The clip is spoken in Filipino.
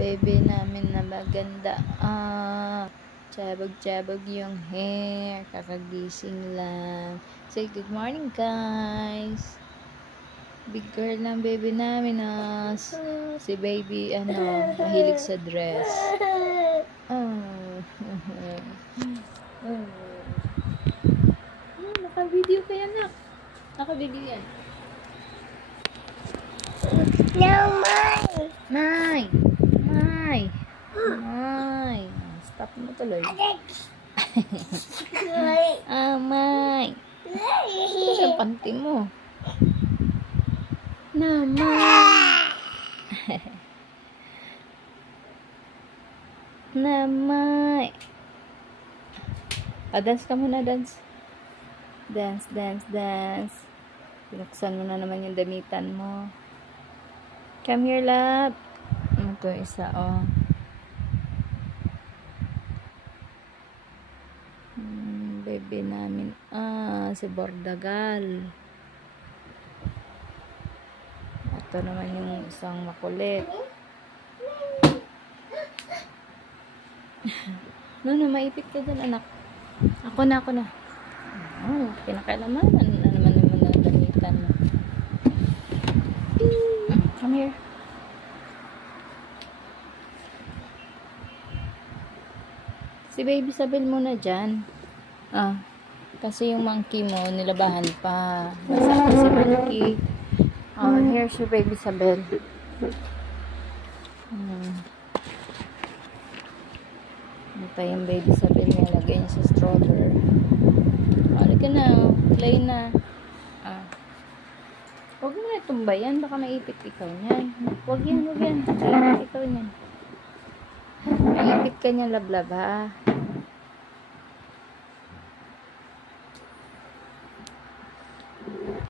baby namin na maganda. Chabag-chabag yung hair. Kakagising lang. Say good morning, guys. Big girl ng baby namin. Si baby, mahilig sa dress. Naka-video ka yan, nak. Naka-video yan. No, Mai. Mai. Mai. Mai. Stop mo tuloy. Mai. Ito yung panty mo. Na, Mai. Na, Mai. Dance ka muna, dance. Dance, dance, dance. Pinuksan mo na naman yung damitan mo. Come here, love. Ito, isa, baby namin. Si Bordagal. Ito naman yung isang makulit. Maipit ka dyan, anak. Ako na. Pinakailaman na naman yung damitan mo. Come here. Si baby Isabel muna dyan. Kasi yung monkey mo, nilabahan pa. Basta si monkey. Here's your baby Isabel. Ano pa yung baby Isabel niya? Lagay niya sa stroller. Halika na. Play na. Huwag mo na tumbayan. Baka maipit ikaw niyan. Huwag yan. Maipit ikaw niyan. Maipit ka niyan, lablab, ha?